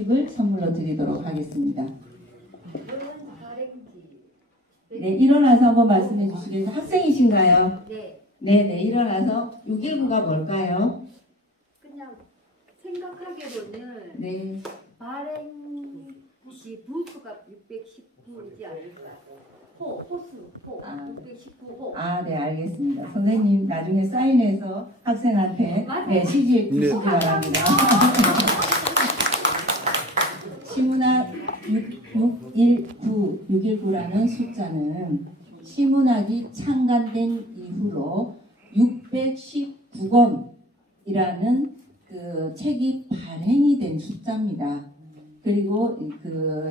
수집을 선물로 드리도록 하겠습니다. 네, 일어나서 한번 말씀해 주시겠어요? 학생이신가요? 네. 네, 일어나서 619가 뭘까요? 그냥 생각하기로는 네. 발행지 부수가 619이지 않을까? 호수 619호. 네, 알겠습니다. 선생님 나중에 사인해서 학생한테 시집 주시기 바랍니다. 시문학 619라는 숫자는 시문학이 창간된 이후로 619권이라는 그 책이 발행이 된 숫자입니다. 그리고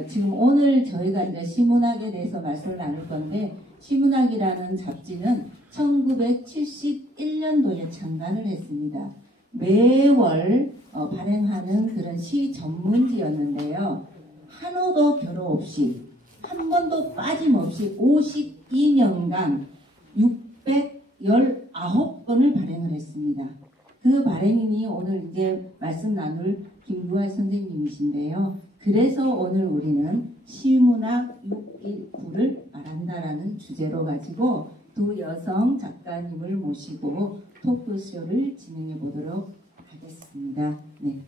지금 오늘 저희가 이제 시문학에 대해서 말씀을 나눌 건데, 시문학이라는 잡지는 1971년도에 창간을 했습니다. 매월 발행하는 그런 시 전문지였는데요. 한호도 겨루 없이 한 번도 빠짐없이 52년간 619권을 발행을 했습니다. 그 발행인이 오늘 이제 말씀 나눌 김규화 선생님이신데요. 그래서 오늘 우리는 시문학 619를 말한다라는 주제로 가지고 두 여성 작가님을 모시고 토크쇼를 진행해 보도록 하겠습니다. 네.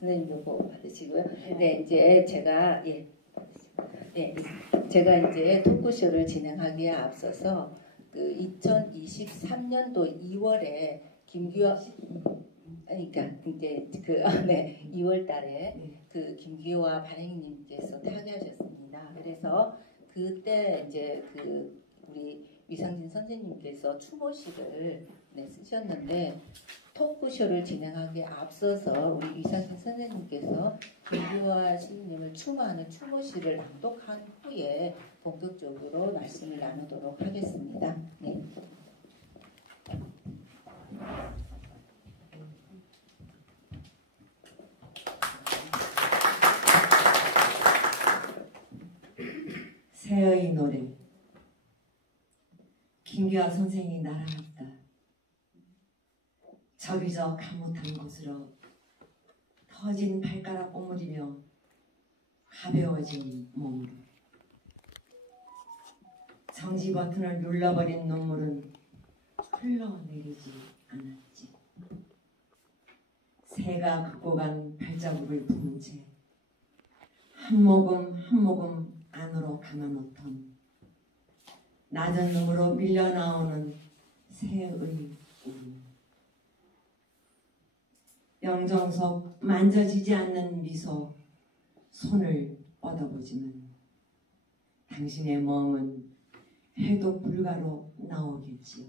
선생님 요거 받으시고요. 네, 이제 제가 제가 이제 토크쇼를 진행하기에 앞서서 그 2023년도 2월에 김규화 그러니까 이제 2월달에 그 김규화 발행님께서 타계하셨습니다. 그래서 그때 이제 그 우리 위상진 선생님께서 추모식을 쓰셨는데, 토크쇼를 진행하기에 앞서서 우리 위상진 선생님께서 김규화 시인님을 추모하는 추모시를 낭독한 후에 본격적으로 말씀을 나누도록 하겠습니다. 네. 새의 노래. 김규화 선생이 날아갔다. 저기 저 가뭇한 곳으로 터진 발가락 오므리며 가벼워진 몸으로 정지 버튼을 눌러버린 눈물은 흘러내리지 않았지. 새가 긋고 간 발자국을 품은 채 한 모금 한 모금 안으로 감아놓던 낮은 눈으로 밀려나오는 새의 울음. 영정석 만져지지 않는 미소, 손을 뻗어보지만 당신의 멍은 해독 불가로 나오겠지요.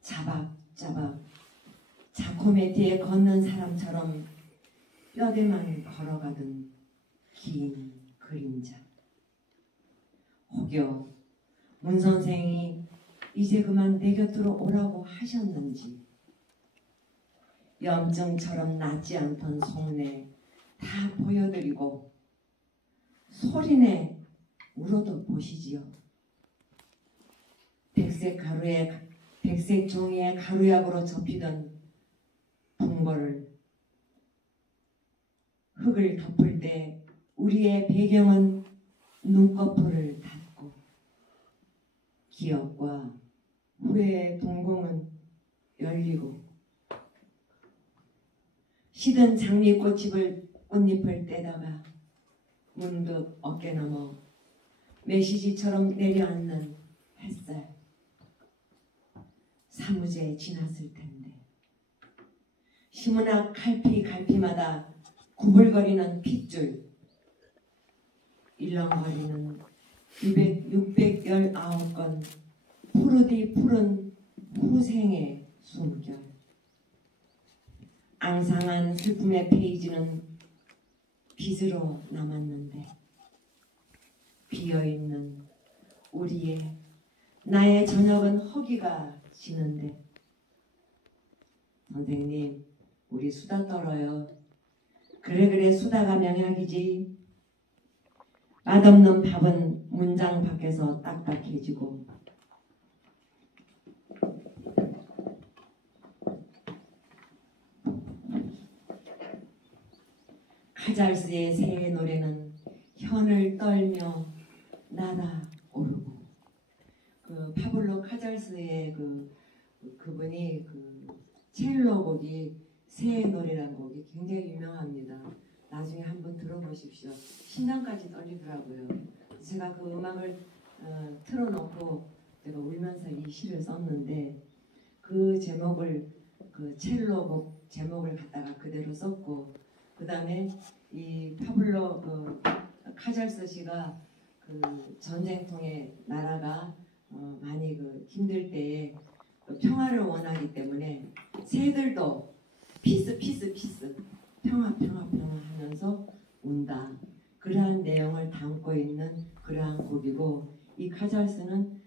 자박자박 자코메티에 걷는 사람처럼 뼈대만 걸어가던 긴 그림자. 혹여 문 선생이 이제 그만 내 곁으로 오라고 하셨는지, 염증처럼 낫지 않던 속내 다 보여드리고 소리내 울어도 보시지요. 백색 종이에 가루약으로 접히던 분거를 흙을 덮을 때 우리의 배경은 눈꺼풀을 닫고 기억과 후회의 동공은 열리고 시든 장미꽃잎을 떼다가 문득 어깨 넘어 메시지처럼 내려앉는 햇살. 사무제 지났을 텐데 시문학 갈피마다 구불거리는 핏줄, 일렁거리는 619건 푸르디 푸른 후생의 숨결. 앙상한 슬픔의 페이지는 빗으로 남았는데 비어있는 나의 저녁은 허기가 지는데, 선생님 우리 수다 떨어요. 그래 수다가 명약이지. 맛없는 밥은 문장 밖에서 딱딱해지고 카잘스의 새 노래는 현을 떨며 날아오르고. 그 파블로 카잘스의 그분이 그 첼로 곡이 새의 노래라는 곡이 굉장히 유명합니다. 나중에 한번 들어보십시오. 심장까지 떨리더라고요. 제가 그 음악을 틀어놓고 제가 울면서 이 시를 썼는데 그 제목을 그 첼로 곡 제목을 갖다가 그대로 썼고 그 다음에 이 파블로 그 카잘스 씨가 그 전쟁통에 나라가 많이 그 힘들 때에 평화를 원하기 때문에 새들도 피스 평화 하면서 운다. 그러한 내용을 담고 있는 그러한 곡이고 이 카잘스는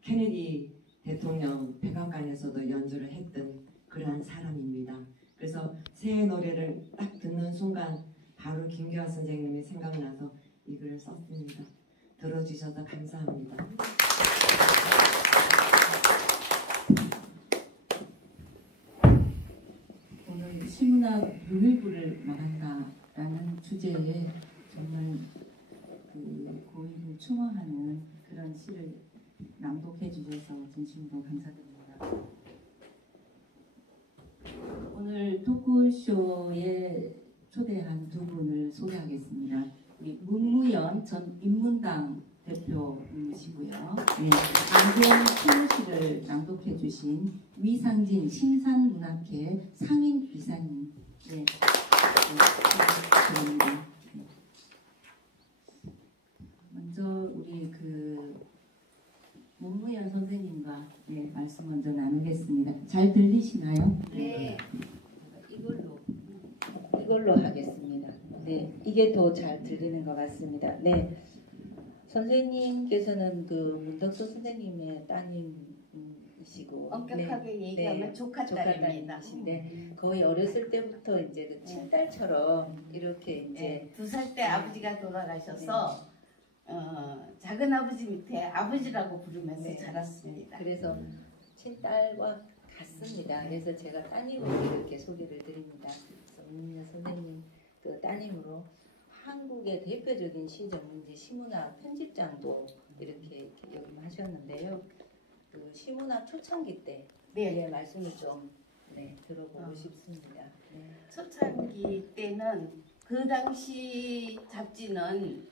케네디 대통령 백악관에서도 연주를 했던 그러한 사람입니다. 그래서 새의 노래를 딱 듣는 순간 바로 김기화 선생님이 생각나서 이 글을 썼습니다. 들어주셔서 감사합니다. 오늘 시문학 6.19를 말한다라는 주제에 정말 그 고인을 추모하는 그런 시를 낭독해 주셔서 진심으로 감사드립니다. 오늘 토크쇼에 초대한 두 분을 소개하겠습니다. 우리 문무연 전 인문당 대표이시고요. 네, 안경 추모시를 낭독해 주신 위상진 신산문학회 상임 이사님. 네, 감사합니다. 먼저 우리 문무연 선생님과 말씀 먼저 나누겠습니다. 잘 들리시나요? 네. 이걸로 하겠습니다. 네, 이게 더 잘 들리는 것 같습니다. 네, 선생님께서는 그 문덕수 선생님의 따님이시고, 엄격하게 얘기하면 조카딸입니다. 네, 거의 어렸을 때부터 이제 그 친딸처럼 이렇게 이제 2살 때 아버지가 돌아가셔서 작은 아버지 밑에 아버지라고 부르면서 네. 자랐습니다. 그래서 친딸과 같습니다. 그래서 제가 따님으로 이렇게 소개를 드립니다. 문무연 선생님 그 따님으로 한국의 대표적인 시 전문지 시문학 편집장도 이렇게 역임하셨는데요. 그 시문학 초창기 때 네. 말씀을 좀 들어보고 싶습니다. 네. 초창기 때는 그 당시 잡지는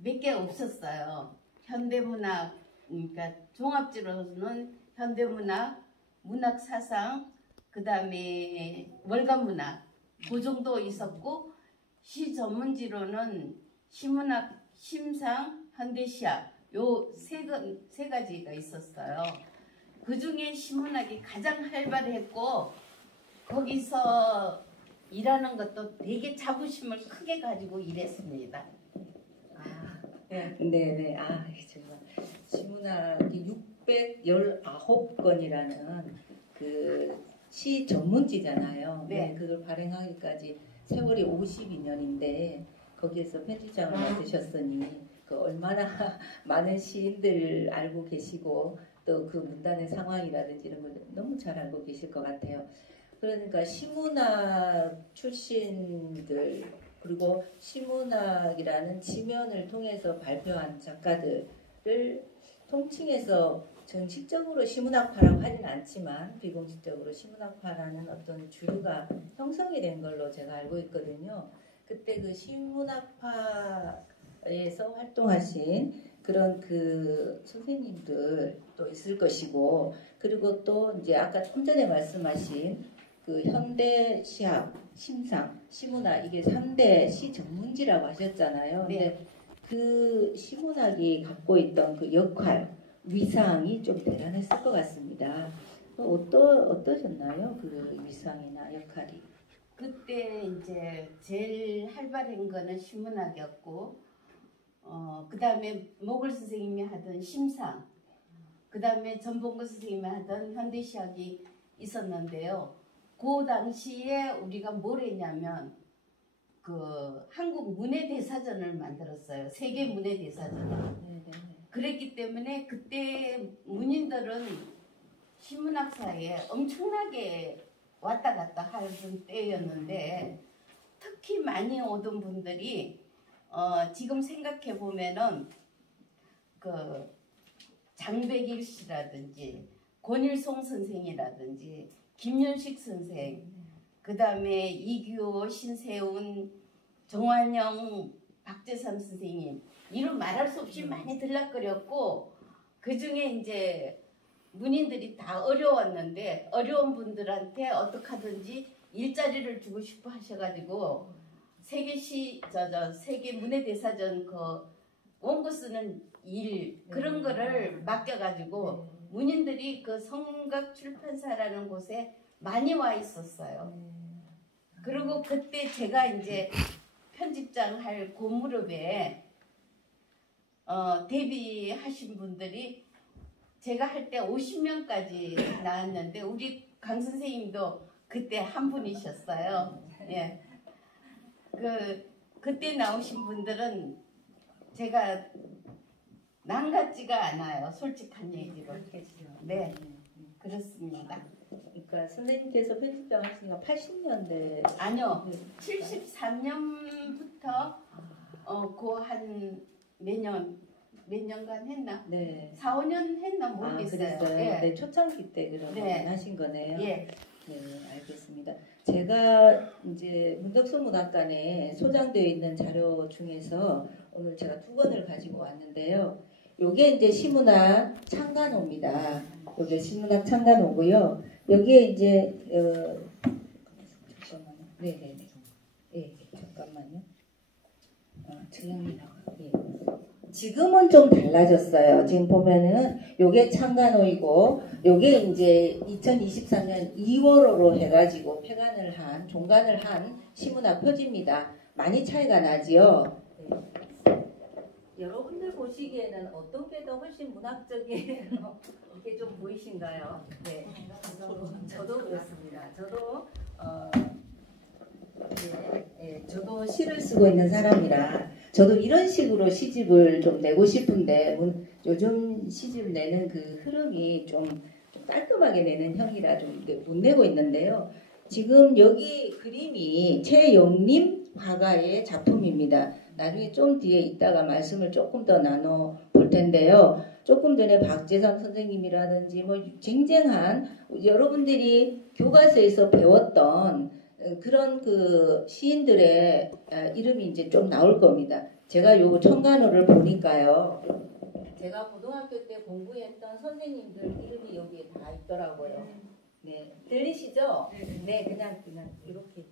몇 개 없었어요. 현대문학, 그러니까 종합지로는 현대문학, 문학사상, 그 다음에 월간문학 그 정도 있었고 시 전문지로는 시문학, 심상, 현대시학 요 세 가지가 있었어요. 그 중에 시문학이 가장 활발했고 거기서 일하는 것도 되게 자부심을 크게 가지고 일했습니다. 네. 아, 정말 시문학이 619건이라는 그 시 전문지잖아요. 네. 그걸 발행하기까지 세월이 52년인데 거기에서 편집장을 맡으셨으니 그 얼마나 많은 시인들 알고 계시고 또 그 문단의 상황이라든지 이런 걸 너무 잘 알고 계실 것 같아요. 그러니까 시문학 출신들 그리고 시문학이라는 지면을 통해서 발표한 작가들을 통칭해서 정식적으로 시문학파라고 하진 않지만 비공식적으로 시문학파라는 어떤 주류가 형성이 된 걸로 제가 알고 있거든요. 그때 그 시문학파에서 활동하신 그런 그 선생님들도 있을 것이고 그리고 또 이제 아까 좀 전에 말씀하신 그 현대 시학, 심상, 시문학 이게 3대 시 전문지라고 하셨잖아요. 네. 근데 그 시문학이 갖고 있던 그 역할, 위상이 좀 대단했을 것 같습니다. 어떠셨나요? 그 위상이나 역할이? 그때 이제 제일 활발한 거는 시문학이었고 그 다음에 모글 선생님이 하던 심상 그 다음에 전봉구 선생님이 하던 현대시학이 있었는데요. 그 당시에 우리가 뭘 했냐면 그 한국 문해대사전을 만들었어요. 세계 문해대사전을. 그랬기 때문에 그때 문인들은 시문학사에 엄청나게 왔다 갔다 하던 때였는데 많이 오던 분들이 지금 생각해 보면은 그 장백일 씨라든지 권일송 선생이라든지 김윤식 선생, 그 다음에 이규호, 신세운, 정환영, 박재삼 선생님 이름 말할 수 없이 많이 들락거렸고 그 중에 이제 문인들이 다 어려웠는데 어려운 분들한테 어떻게 하든지 일자리를 주고 싶어 하셔가지고 세계 문해대사전 그 원고 쓰는 일 그런 거를 맡겨가지고 문인들이 그 성각 출판사라는 곳에 많이 와 있었어요. 그리고 그때 제가 이제 편집장 할 그 무렵에 데뷔하신 분들이 제가 할 때 50명까지 나왔는데 우리 강 선생님도 그때 한 분이셨어요. 예. 그때 나오신 분들은 제가 남 같지가 않아요. 솔직한 얘기로. 네, 그렇습니다. 그러니까 선생님께서 편집장 하시니까 80년대 아니요, 73년부터 그 한 몇 년간 했나? 네. 4, 5년 했나 모르겠어요. 그랬어요. 예. 네, 초창기 때 그러면 네. 하신 거네요. 예. 네, 알겠습니다. 제가 이제 문덕수 문학관에 소장되어 있는 자료 중에서 오늘 제가 2권을 가지고 왔는데요. 요게 이제 시문학 창간호입니다. 요게 시문학 창간호고요. 여기에 이제 잠깐만요. 네네네. 예, 잠깐만요. 예. 지금은 좀 달라졌어요. 지금 보면은 요게 창간호이고 요게 이제 2023년 2월호로 해가지고 폐간을 한 종간을 한 시문학 표지입니다. 많이 차이가 나지요. 네. 여러분들 보시기에는 어떤 게 더 훨씬 문학적인 이렇게 좀 보이신가요? 네, 저도 그렇습니다. 저도 시를 쓰고 있는 사람이라 저도 이런 식으로 시집을 좀 내고 싶은데 요즘 시집 내는 그 흐름이 좀 깔끔하게 내는 형이라 좀 못 내고 있는데요. 지금 여기 그림이 최영림 화가의 작품입니다. 나중에 좀 뒤에 있다가 말씀을 조금 더 나눠 볼 텐데요. 조금 전에 박재삼 선생님이라든지 뭐 쟁쟁한 여러분들이 교과서에서 배웠던 그런 그 시인들의 이름이 이제 좀 나올 겁니다. 제가 요 청간호를 보니까요. 제가 고등학교 때 공부했던 선생님들 이름이 여기에 다 있더라고요. 네, 들리시죠? 네, 그냥 이렇게.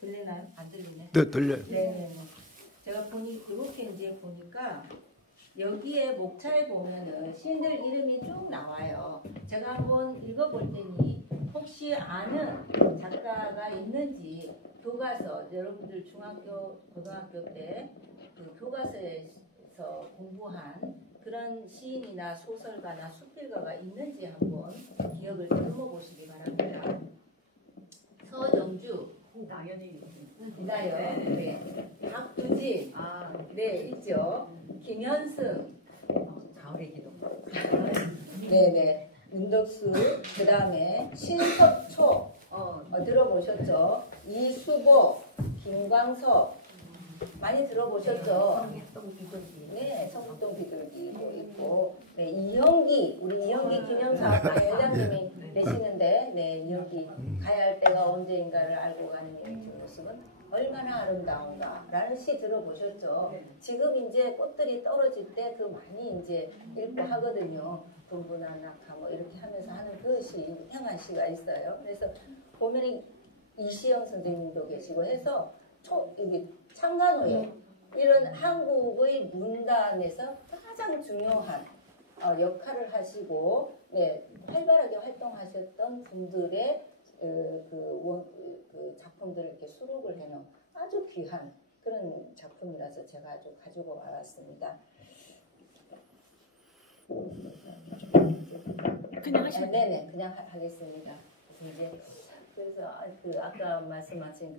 들리나요? 안 들리네. 네, 들려요. 네. 제가 이렇게 이제 보니까 여기에 목차에 보면은 시인들 이름이 쭉 나와요. 제가 한번 읽어볼 테니 혹시 아는 작가가 있는지 교과서 여러분들 중학교 고등학교 때 그 교과서에서 공부한 그런 시인이나 소설가나 수필가가 있는지 한번 기억을 더듬어 보시기 바랍니다. 서정주 당연히 있나요? 네. 박두진 네 있죠. 김현승 가을의 기도. 네네. 문덕수 그 다음에 신석초 들어보셨죠? 이수복 김광석 많이 들어보셨죠? 성북동 비둘기. 네, 성북동 비둘기도 있고, 네, 이형기 우리 이형기 기념사업 회장님이 계시는데, 네, 이형기 가야 할 때가 언제인가를 알고 가는 이 모습은 얼마나 아름다운가라는 시 들어보셨죠? 지금 이제 꽃들이 떨어질 때 그 많이 이제 읽고 하거든요. 분부나 낙하 뭐 이렇게 하면서 하는 그 시, 향한 시가 있어요. 그래서 보면 이시영 선생님도 계시고 해서 여기 창간호요. 이런 한국의 문단에서 가장 중요한 역할을 하시고 활발하게 활동하셨던 분들의 그 작품들을 이렇게 수록을 해놓은 아주 귀한 그런 작품이라서 제가 아주 가지고 와봤습니다. 그냥 하시면 네네, 그냥 하겠습니다. 이제 그래서 아까 말씀하신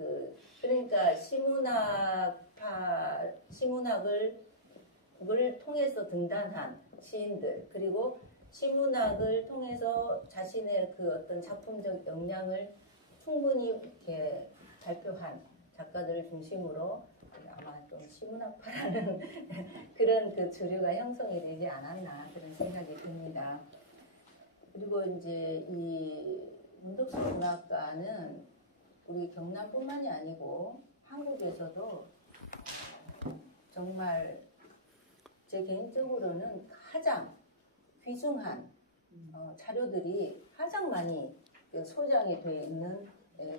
그러니까 시문학을 그걸 통해서 등단한 시인들 그리고 시문학을 통해서 자신의 그 어떤 작품적 역량을 충분히 이렇게 발표한 작가들을 중심으로 아마 좀 시문학파라는 그런 그 주류가 형성이 되지 않았나 그런 생각이 듭니다. 그리고 이제 이 문덕수 문학과는 우리 경남뿐만이 아니고 한국에서도 정말 제 개인적으로는 가장 귀중한 자료들이 가장 많이 소장이 되어 있는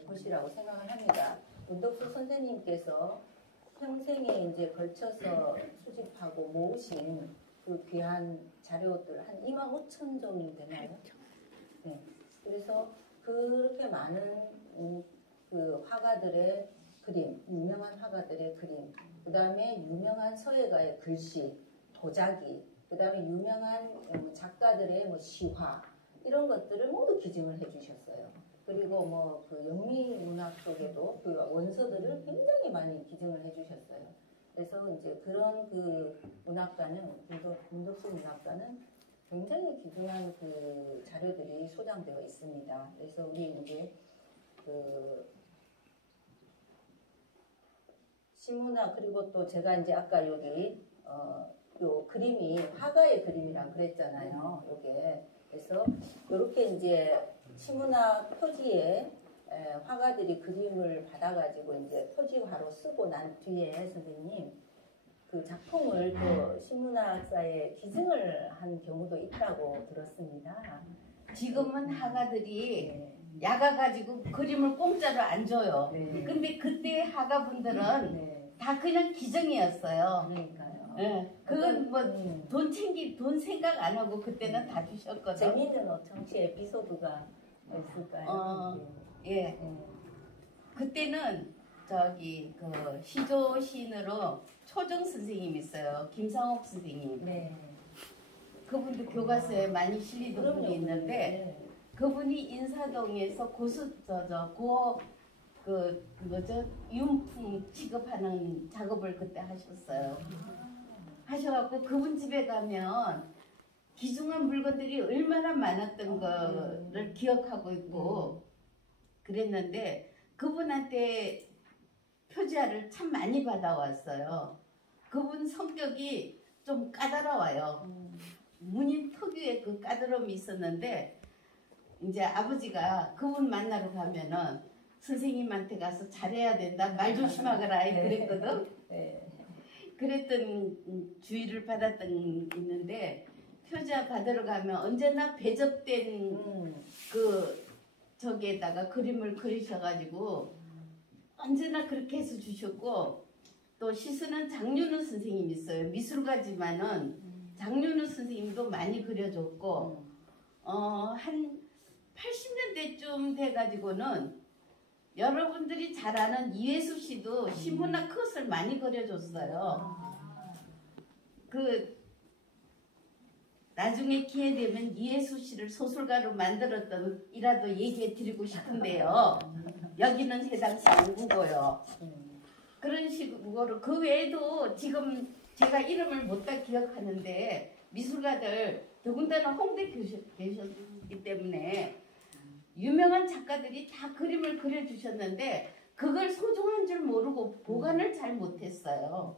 곳이라고 생각을 합니다. 문덕수 선생님께서 평생에 이제 걸쳐서 수집하고 모으신 그 귀한 자료들 한 25,000 정도 되나요? 네. 그래서 그렇게 많은 그 화가들의 그림, 유명한 화가들의 그림, 그 다음에 유명한 서예가의 글씨, 도자기, 그 다음에 유명한 작가들의 뭐 시화 이런 것들을 모두 기증을 해주셨어요. 그리고 뭐 그 영미 문학 쪽에도 그 원서들을 굉장히 많이 기증을 해주셨어요. 그래서 이제 그런 그 문학과는 문덕수 문학과는 굉장히 귀중한 그 자료들이 소장되어 있습니다. 그래서 우리 이제 그 시문학 그리고 또 제가 이제 아까 여기 요 그림이 화가의 그림이랑 그랬잖아요. 요게 그래서 이렇게 이제 시문학 표지에 화가들이 그림을 받아가지고 이제 표지화로 쓰고 난 뒤에 선생님 그 작품을 또 시문학사에 기증을 한 경우도 있다고 들었습니다. 지금은 화가들이 네. 야가 가지고 그림을 공짜로 안 줘요. 네. 근데 그때 화가분들은 네. 다 그냥 기증이었어요. 그러니까요. 예. 그건 뭐 어떤, 돈 생각 안 하고 그때는 다 주셨거든. 재미있는 어청치 에피소드가 있을까요? 예. 네. 그때는 저기 그 시조 시인으로 초정 선생님 있어요. 김상옥 선생님. 네. 그분도 교과서에 많이 실리던 그럼요. 분이 있는데 네. 그분이 인사동에서 그 뭐죠 유품 취급하는 작업을 그때 하셨어요. 하셔갖고 그분 집에 가면 귀중한 물건들이 얼마나 많았던 거를 기억하고 있고 그랬는데 그분한테 표지화를 참 많이 받아왔어요. 그분 성격이 좀 까다로워요. 문인 특유의 그 까다로움이 있었는데 이제 아버지가 그분 만나러 가면은 선생님한테 가서 잘해야 된다 말 조심하거라 그랬거든. 네. 그랬던 주의를 받았던 있는데 표지화 받으러 가면 언제나 배접된 그 저기에다가 그림을 그리셔가지고 언제나 그렇게 해서 주셨고 또 시스는 장윤우 선생님 있어요. 미술가지만은 장윤우 선생님도 많이 그려줬고 한 80년대쯤 돼가지고는 여러분들이 잘 아는 이회수 씨도 시문학 컷을 많이 그려줬어요. 그 나중에 기회 되면 이회수 씨를 소설가로 만들었던 이라도 얘기해 드리고 싶은데요. 여기는 해당 사항이고요. 그런 식으로 그 외에도 지금 제가 이름을 못 다 기억하는데 미술가들 더군다나 홍대 계셨기 때문에 유명한 작가들이 다 그림을 그려주셨는데 그걸 소중한 줄 모르고 보관을 잘 못했어요.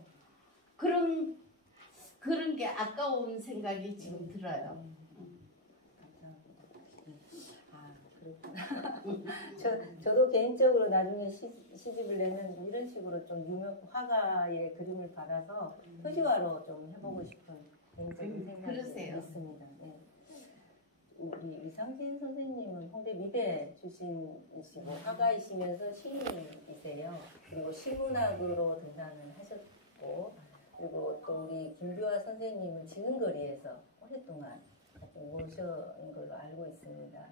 그런 게 아까운 생각이 지금 들어요. 아, 그렇구나. 저도 개인적으로 나중에 시집을 내면 이런 식으로 좀 유명 화가의 그림을 받아서 표지화로 좀 해보고 싶은 개인적인 생각이 그러세요. 있습니다. 네. 우리 이상진 선생님은 홍대 미대 출신이시고 화가이시면서 시인이세요. 그리고 시문학으로 등단을 하셨고 그리고 또 우리 김규화 선생님은 지능거리에서 오랫동안 모셔온 걸로 알고 있습니다.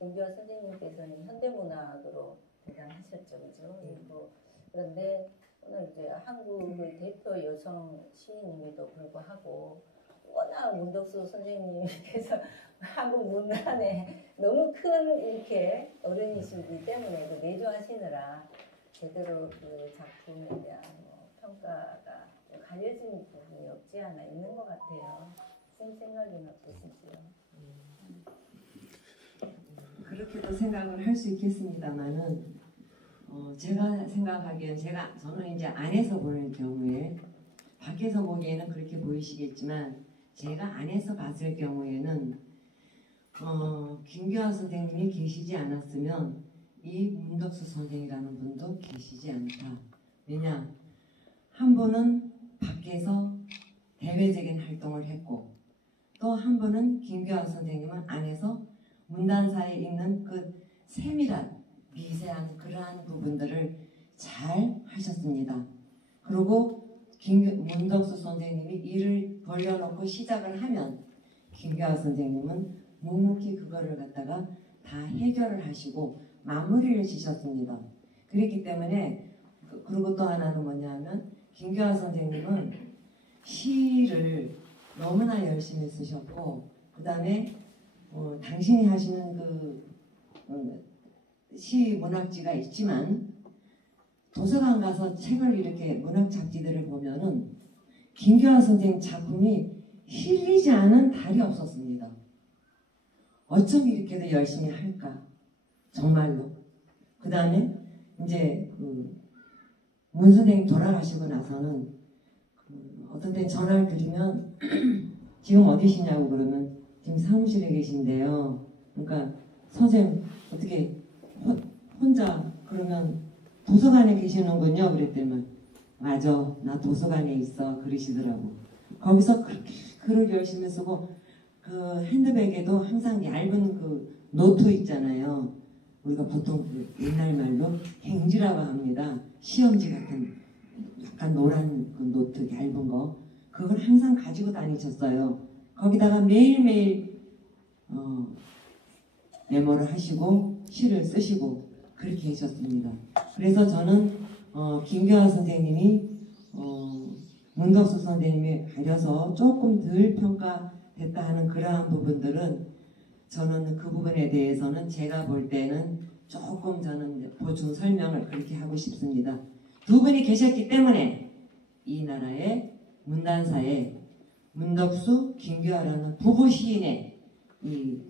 김규화 선생님께서는 현대문학으로 등단하셨죠, 그죠? 그리고 그런데 오늘 이제 한국의 대표 여성 시인임에도 불구하고 워낙 문덕수 선생님께서 한국 문단에 너무 큰 이렇게 어른이시기 때문에 그 내조하시느라 제대로 그 작품에 대한 평가가 좀 가려진 부분이 없지 않아 있는 것 같아요. 선생님 생각은 어떠시지요? 그렇게도 생각을 할 수 있겠습니다만은 제가 생각하기엔 저는 이제 안에서 보는 경우에 밖에서 보기에는 그렇게 보이시겠지만 제가 안에서 봤을 경우에는 김규환 선생님이 계시지 않았으면 이 문덕수 선생이라는 분도 계시지 않다. 왜냐? 한 분은 밖에서 대외적인 활동을 했고 또 한 분은 김규환 선생님은 안에서 문단사에 있는 그 세밀한 미세한 그러한 부분들을 잘 하셨습니다. 그리고 문덕수 선생님이 일을 벌려놓고 시작을 하면 김규환 선생님은 묵묵히 그거를 갖다가 다 해결을 하시고 마무리를 지셨습니다. 그렇기 때문에 그리고 또 하나는 뭐냐면 김규환 선생님은 시를 너무나 열심히 쓰셨고 그 다음에 당신이 하시는 시 문학지가 있지만 도서관 가서 책을 이렇게 문학 잡지들을 보면은 김규환 선생님 작품이 실리지 않은 달이 없었습니다. 어쩜 이렇게도 열심히 할까? 정말로. 그 다음에 이제 문 선생님 돌아가시고 나서는 어떤 때 전화를 드리면 지금 어디시냐고 그러면 지금 사무실에 계신데요. 그러니까 선생님 어떻게 혼자 그러면 도서관에 계시는군요. 그랬더니 맞아 나 도서관에 있어 그러시더라고. 거기서 그렇게 글을 열심히 쓰고 그 핸드백에도 항상 얇은 그 노트 있잖아요. 우리가 보통 그 옛날 말로 행지라고 합니다. 시험지 같은 약간 노란 그 노트 얇은 거 그걸 항상 가지고 다니셨어요. 거기다가 매일매일 메모를 하시고 시를 쓰시고 그렇게 하셨습니다. 그래서 저는 김규환 선생님이 문덕수 선생님이 가려서 조금 덜 평가됐다 하는 그러한 부분들은 저는 그 부분에 대해서는 제가 볼 때는 조금 저는 보충 설명을 그렇게 하고 싶습니다. 두 분이 계셨기 때문에 이 나라의 문단사에 문덕수, 김규환이라는 부부 시인의 이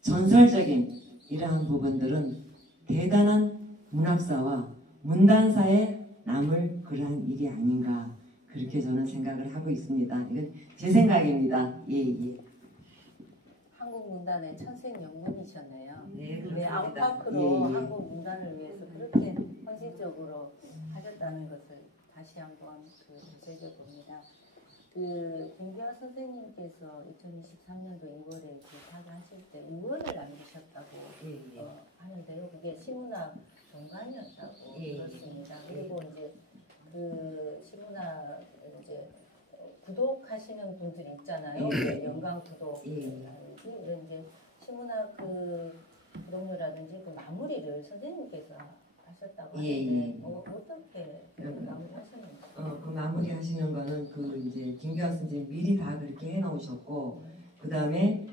전설적인 이러한 부분들은 대단한 문학사와 문단사에 남을 그러한 일이 아닌가 그렇게 저는 생각을 하고 있습니다. 이건 제 생각입니다. 예. 한국 문단의 천생연분이셨네요. 네, 왜 그렇습니다. 아웃파크로 예. 한국 문단을 위해서 그렇게 헌신적으로 하셨다는 것을 다시 한번 되새겨 봅니다. 김규환 선생님께서 2023년도 2월에 타계하실 때 유언을 남기셨다고 하는데요. 그게 시문학 정관이었다고 들었습니다. 그리고 이제 그 시문학 이제 구독하시는 분들이 있잖아요. 연간 구독이라든지 이런 이제 시문학 구독료라든지 그 마무리를 선생님께서 하셨다고 하는데 어떻게 마무리하셨는지? 그 마무리 하시는 거는 그 이제 김규환 선생님 미리 다 그렇게 해놓으셨고 그 다음에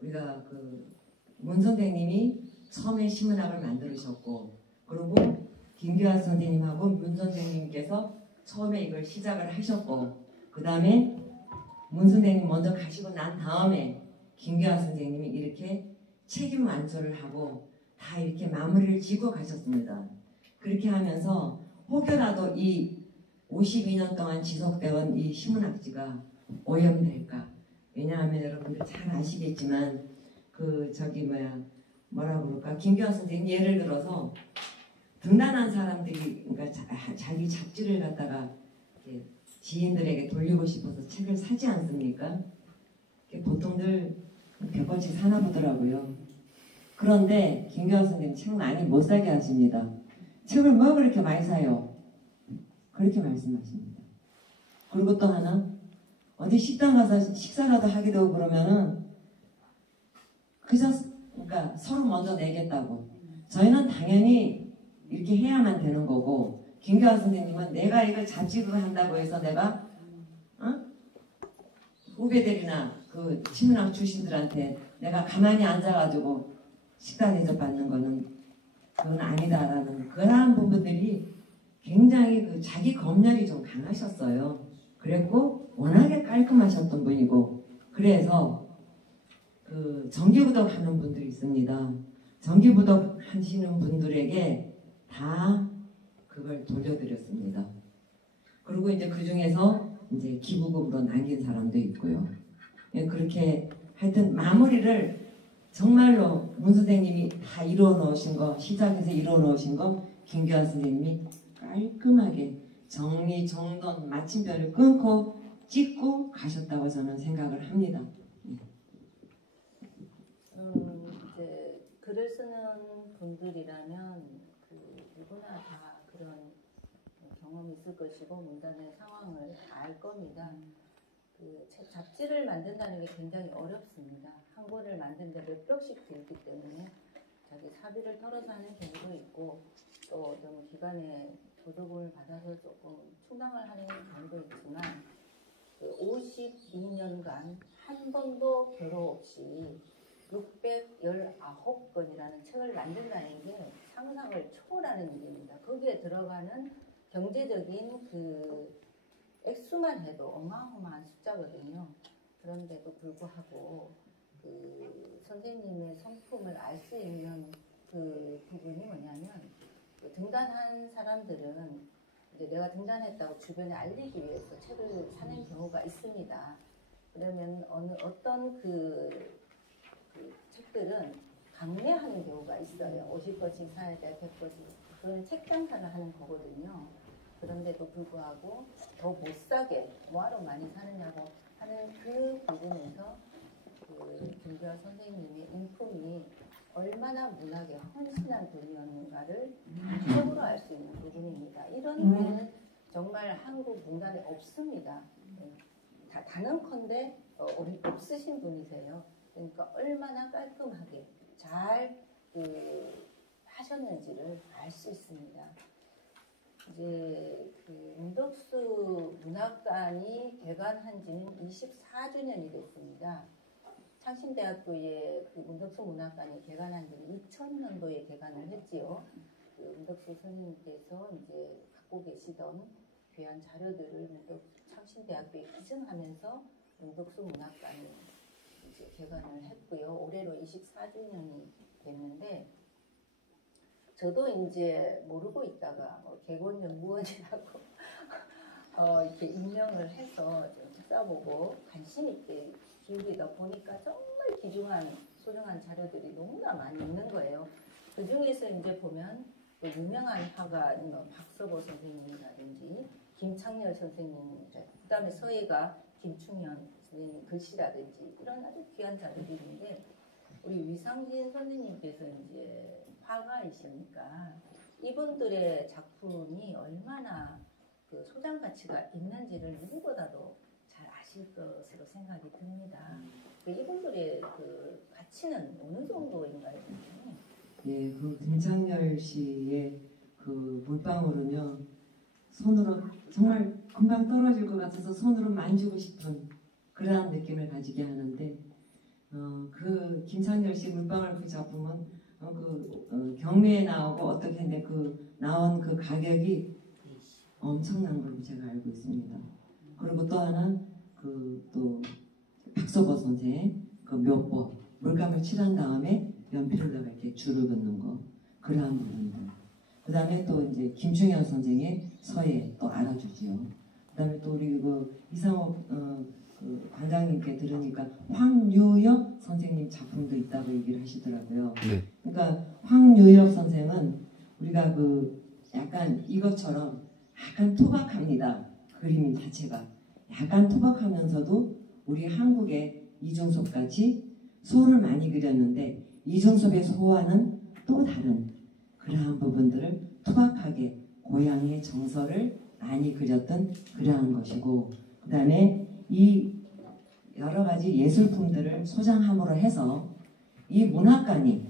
우리가 문 선생님이 처음에 시문학을 만들으셨고 그리고 김규환 선생님하고 문 선생님께서 처음에 이걸 시작을 하셨고 그 다음에 문 선생님 먼저 가시고 난 다음에 김규환 선생님이 이렇게 책임 완수를 하고 다 이렇게 마무리를 지고 가셨습니다. 그렇게 하면서 혹여라도 이 52년 동안 지속되어 이 시문학지가 오염될까? 왜냐하면 여러분들 잘 아시겠지만 뭐라고 그럴까? 김규환 선생님 예를 들어서 등단한 사람들이 그러니까 자기 잡지를 갖다가 지인들에게 돌리고 싶어서 책을 사지 않습니까? 보통들 100권씩 사나 보더라고요. 그런데 김규환 선생님 책 많이 못 사게 하십니다. 책을 뭐 그렇게 많이 사요? 그렇게 말씀하십니다. 그리고 또 하나 어디 식당 가서 식사라도 하게 되고 그러면은 그러니까 서로 먼저 내겠다고. 저희는 당연히 이렇게 해야만 되는 거고 김규환 선생님은 내가 이걸 잡지로 한다고 해서 내가 후배들이나 그 시문학 출신들한테 내가 가만히 앉아가지고 식사 대접받는 거는 그건 아니다라는 그러한 부분들이 굉장히 자기 검열이 좀 강하셨어요. 그랬고 워낙에 깔끔하셨던 분이고 그래서 그 정기부덕 하는 분들이 있습니다. 정기부덕 하시는 분들에게 다 그걸 돌려드렸습니다. 그리고 이제 그 중에서 이제 기부금으로 남긴 사람도 있고요. 예, 그렇게 하여튼 마무리를 정말로 문 선생님이 다 이루어 놓으신 거, 시작해서 이루어 놓으신 거 김규환 선생님이 깔끔하게 정리정돈 마침표를 끊고 찍고 가셨다고 저는 생각을 합니다. 이제 글을 쓰는 분들이라면 그 누구나 다 그런 경험이 있을 것이고 문단의 상황을 알 겁니다. 그 잡지를 만든다는 게 굉장히 어렵습니다. 한 권을 만드는데 몇백씩 들기 때문에 자기 사비를 털어서 하는 경우도 있고 또 어떤 기관에 보조금을 받아서 조금 충당을 하는 경우도 있지만 그 52년간 한 번도 결호 없이 619건이라는 책을 만든다는 게 상상을 초월하는 일입니다. 거기에 들어가는 경제적인 그 액수만 해도 어마어마한 숫자거든요. 그런데도 불구하고 그 선생님의 성품을 알 수 있는 그 부분이 뭐냐면 그 등단한 사람들은 이제 내가 등단했다고 주변에 알리기 위해서 책을 사는 경우가 있습니다. 그러면 어떤 그 책들은 강매하는 경우가 있어요. 50권씩 사야 돼, 100권씩. 그건 책 장사를 하는 거거든요. 그런데도 불구하고 더 못 사게 뭐하러 많이 사느냐고 하는 그 부분에서 그 김규환 선생님의 인품이 얼마나 문학에 헌신한 분이었는가를 적으로 알 수 있는 부분입니다. 이런 분은 정말 한국 문단에 없습니다. 다 단언컨대 없으신 분이세요. 그러니까 얼마나 깔끔하게 잘 하셨는지를 알 수 있습니다. 이제 그 문덕수 문학관이 개관한 지는 24주년이 됐습니다. 창신대학교에 그 문덕수 문학관이 개관한 지는 2000년도에 개관을 했지요. 그 문덕수 선생님께서 이제 갖고 계시던 귀한 자료들을 창신대학교에 기증하면서 문덕수 문학관이 이제 개관을 했고요. 올해로 24주년이 됐는데 저도 이제 모르고 있다가 개곤연구원이라고 이렇게 임명을 해서 좀 찾아보고 관심 있게 기울이다 보니까 정말 귀중한 소중한 자료들이 너무나 많이 있는 거예요. 그 중에서 이제 보면 또 유명한 화가 박서보 선생님이라든지 김창렬 선생님, 그다음에 서예가 김충현 선생님 글씨라든지 이런 아주 귀한 자료들인데 우리 위상진 선생님께서 이제 화가이시니까 이분들의 작품이 얼마나 그 소장 가치가 있는지를 누구보다도 잘 아실 것으로 생각이 듭니다. 그 이분들의 그 가치는 어느 정도인가요? 예, 그 김창렬 씨의 그 물방울은요 손으로 정말 금방 떨어질 것 같아서 손으로 만지고 싶은 그러한 느낌을 가지게 하는데 그 김창렬 씨 물방울 그 작품은 경매에 나오고 어떻게 했는데 그 나온 그 가격이 엄청난 걸로 제가 알고 있습니다. 그리고 또 하나 또 박서보 선생 그 묘법 물감을 칠한 다음에 연필로다가 이렇게 줄을 긋는 거 그러한 부분들. 그 다음에 또 이제 김충현 선생의 서예 또 알아주지요. 그 다음에 또 우리 그 이상옥 그 관장님께 들으니까 황유엽 선생님 작품도 있다고 얘기를 하시더라고요. 네. 그러니까 황유엽 선생은 우리가 그 약간 이것처럼 약간 토박합니다. 그림 자체가 약간 토박하면서도 우리 한국의 이중섭 같이 소를 많이 그렸는데 이중섭의 소와는 또 다른 그러한 부분들을 토박하게 고향의 정서를 많이 그렸던 그러한 것이고 그 다음에 이 여러 가지 예술품들을 소장함으로 해서 이 문학관이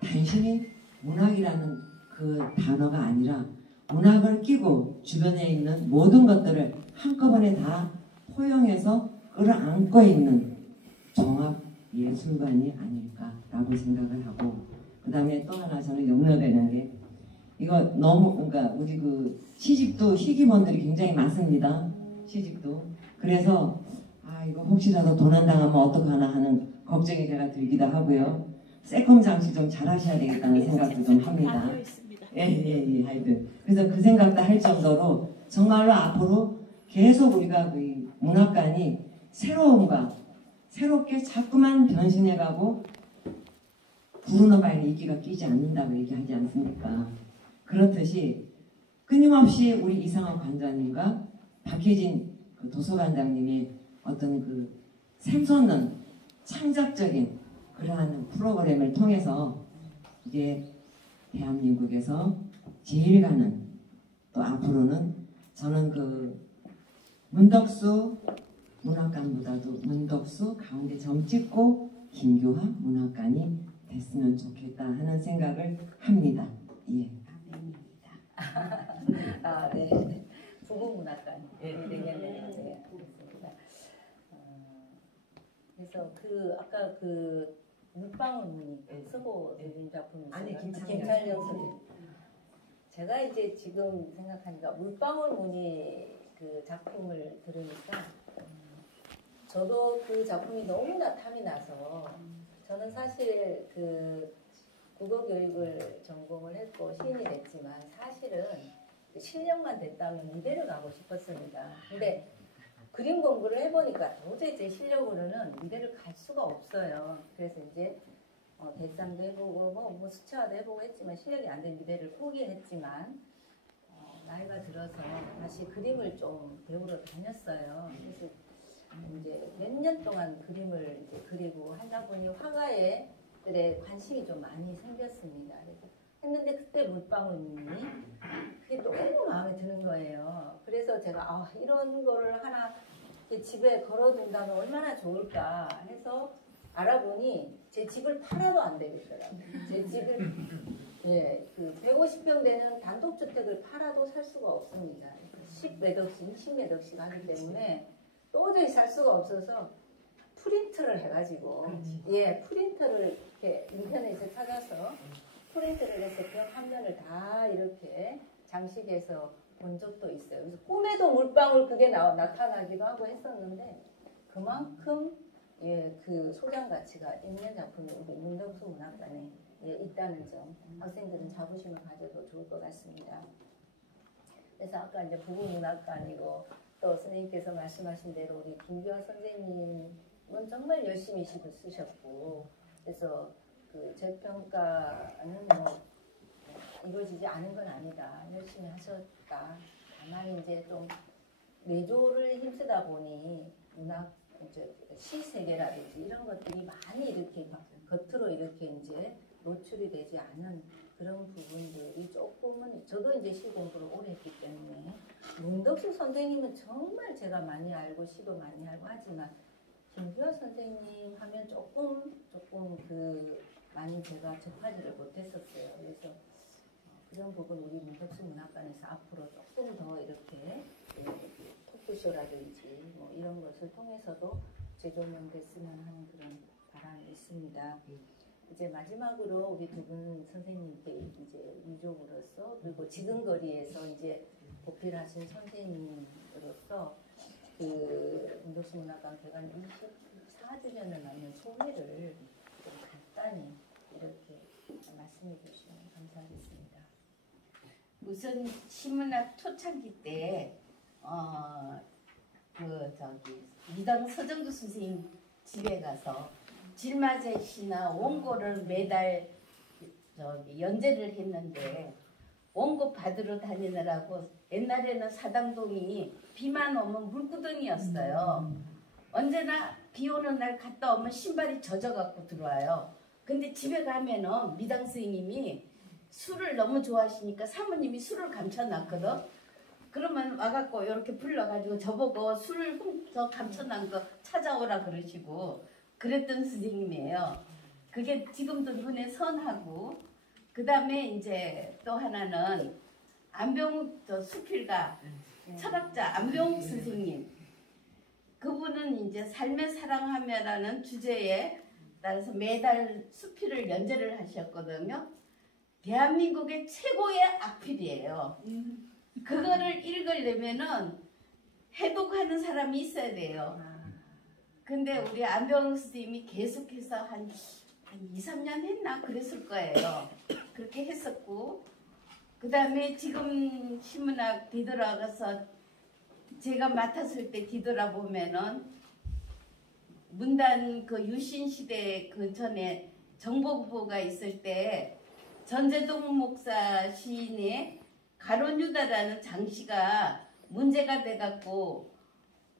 단순히 문학이라는 그 단어가 아니라 문학을 끼고 주변에 있는 모든 것들을 한꺼번에 다 포용해서 끌어안고 있는 종합 예술관이 아닐까라고 생각을 하고 그 다음에 또 하나 저는 염려되는 게 이거 너무 그러니까 우리 그 시집도 희귀본들이 굉장히 많습니다. 시집도. 그래서 이거 혹시라도 도난 당하면 어떡하나 하는 걱정이 제가 들기도 하고요. 세컨 장치 좀 잘하셔야 되겠다는 생각도 좀 합니다. 예, 하여튼. 그래서 그 생각도 할 정도로 정말로 앞으로 계속 우리가 그 문학관이 새롭게 자꾸만 변신해가고 부르는 바에는 이끼가 끼지 않는다고 얘기하지 않습니까? 그렇듯이 끊임없이 우리 이상한 관장님과 박혜진 그 도서관장님의 어떤 그 샘솟는 창작적인 그러한 프로그램을 통해서 이제 대한민국에서 제일 가는 또 앞으로는 저는 그 문덕수 문학관보다도 문덕수 가운데 점 찍고 김교화 문학관이 됐으면 좋겠다 하는 생각을 합니다. 예. 네. 부부문학관 되겠네요. 네, 그렇습니다. 그래서 아까 그 물방울 무늬 쓰고 내린 작품이 아니, 김찬영 선생님. 제가 이제 지금 생각하니까 물방울 무늬 그 작품을 들으니까 저도 그 작품이 너무나 탐이 나서 저는 사실 그 국어 교육을 전공을 했고 시인이 됐지만 사실은 실력만 됐다면 미대를 가고 싶었습니다. 근데 그림 공부를 해보니까 도저히 제 실력으로는 미대를 갈 수가 없어요. 그래서 이제 대상도 해보고 뭐 수채화도 해보고 했지만 실력이 안 된 미대를 포기했지만 나이가 들어서 다시 그림을 좀 배우러 다녔어요. 그래서 이제 몇 년 동안 그림을 이제 그리고 하다 보니 화가들의 관심이 좀 많이 생겼습니다. 그래서 했는데 그때 물방울 무늬 그게 너무 마음에 드는 거예요. 그래서 제가 이런 거를 하나 집에 걸어둔다면 얼마나 좋을까 해서 알아보니 제 집을 팔아도 안 되겠더라고요. 제 집을 그 150평 되는 단독주택을 팔아도 살 수가 없습니다. 10몇 억씩, 20몇 억씩 하기 때문에 도저히 살 수가 없어서 프린트를 해가지고 프린터를 이렇게 인터넷에 찾아서 프린트를 해서 벽 한 면을 다 이렇게 장식해서 본 적도 있어요. 그래서 꿈에도 물방울 그게 나타나기도 하고 했었는데 그만큼 그 소장 가치가 있는 작품이 우리 문덕수 문학관에 있다는 점 학생들은 자부심을 가져도 좋을 것 같습니다. 그래서 아까 이제 부부문학관이고 또 선생님께서 말씀하신 대로 우리 김규화 선생님은 정말 열심히 시도 쓰셨고 그래서 그 재평가는 뭐 이루어지지 않은 건 아니다. 열심히 하셨다. 다만 이제 좀 내조를 힘쓰다 보니 문학 이제 시 세계라든지 이런 것들이 많이 이렇게 겉으로 이렇게 이제 노출이 되지 않은 그런 부분들이 조금은 저도 이제 시 공부를 오래 했기 때문에 문덕수 선생님은 정말 제가 많이 알고 시도 많이 알고 하지만 김규화 선생님 하면 조금 그 많이 제가 접하지를 못했었어요. 그래서 그런 부분 우리 문덕수 문학관에서 앞으로 조금 더 이렇게 토크쇼라든지 뭐 이런 것을 통해서도 재조명됐으면 하는 그런 바람이 있습니다. 이제 마지막으로 우리 두 분 선생님께 이제 유족으로서 그리고 지금 거리에서 이제 보필하신 선생님으로서 그 문덕수 문학관 개관 24주년을 맞는 소회를 좀 간단히 이렇게 말씀해 주시면 감사하겠습니다. 우선 시문학 초창기 때 미당 서정두 선생님 집에 가서 질맞의 시나 원고를 매달 연재를 했는데 원고 받으러 다니느라고 옛날에는 사당동이 비만 오면 물구덩이였어요. 언제나 비 오는 날 갔다 오면 신발이 젖어갖고 들어와요. 근데 집에 가면은 미당 선생님이 술을 너무 좋아하시니까 사모님이 술을 감춰놨거든. 그러면 와갖고 이렇게 불러가지고 저보고 술을 훔쳐 감춰놓은 거 찾아오라 그러시고 그랬던 선생님이에요. 그게 지금도 눈에 선하고 그 다음에 이제 또 하나는 안병욱 수필가 철학자 안병욱 선생님 그분은 이제 삶의 사랑하며라는 주제에 따라서 매달 수필을 연재를 하셨거든요. 대한민국의 최고의 악필이에요. 그거를 읽으려면은 해독하는 사람이 있어야 돼요. 근데 우리 안병 선생님이 계속해서 한 2, 3년 했나 그랬을 거예요. 그렇게 했었고 그 다음에 지금 신문학 뒤돌아가서 제가 맡았을 때 뒤돌아보면은 문단 그 유신 시대 그 전에 정보부가 있을 때 전재동 목사 시인의 가론유다라는 장시가 문제가 돼갖고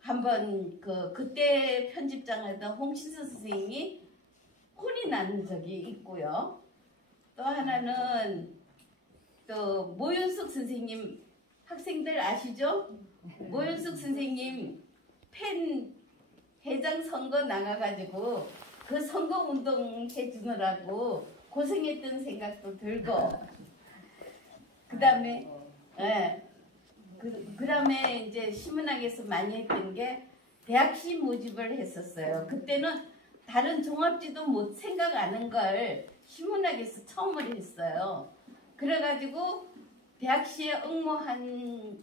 한번 그때 편집장하던 홍신서 선생님이 혼이 난 적이 있고요. 또 하나는 또 모윤숙 선생님 학생들 아시죠? 모윤숙 선생님 팬 회장 선거 나가가지고 그 선거 운동 해주느라고 고생했던 생각도 들고 그 다음에 그 다음에 이제 신문학에서 많이 했던 게 대학시 모집을 했었어요. 그때는 다른 종합지도 못 생각 안 한 걸 신문학에서 처음으로 했어요. 그래가지고 대학시에 응모한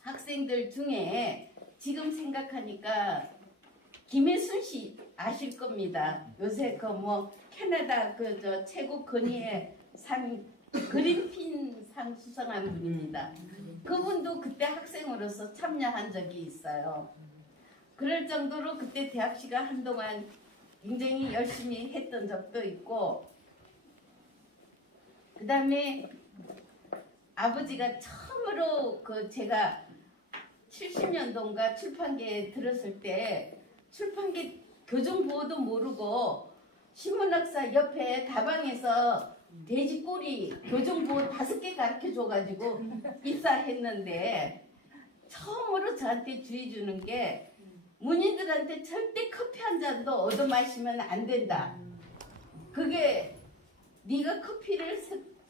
학생들 중에 지금 생각하니까 김혜순 씨 아실 겁니다. 요새 그 뭐 캐나다 저 최고 건의의 상 그린핀 상 수상한 분입니다. 그분도 그때 학생으로서 참여한 적이 있어요. 그럴 정도로 그때 대학시가 한동안 굉장히 열심히 했던 적도 있고 그 다음에 아버지가 처음으로 제가 70년도인가 출판계에 들었을 때 출판계 교정보호도 모르고 신문학사 옆에 가방에서 돼지꼬리 교정보호 5개 가르쳐줘가지고 입사했는데 처음으로 저한테 주의 주는 게 문인들한테 절대 커피 한 잔도 얻어 마시면 안 된다. 그게 네가 커피를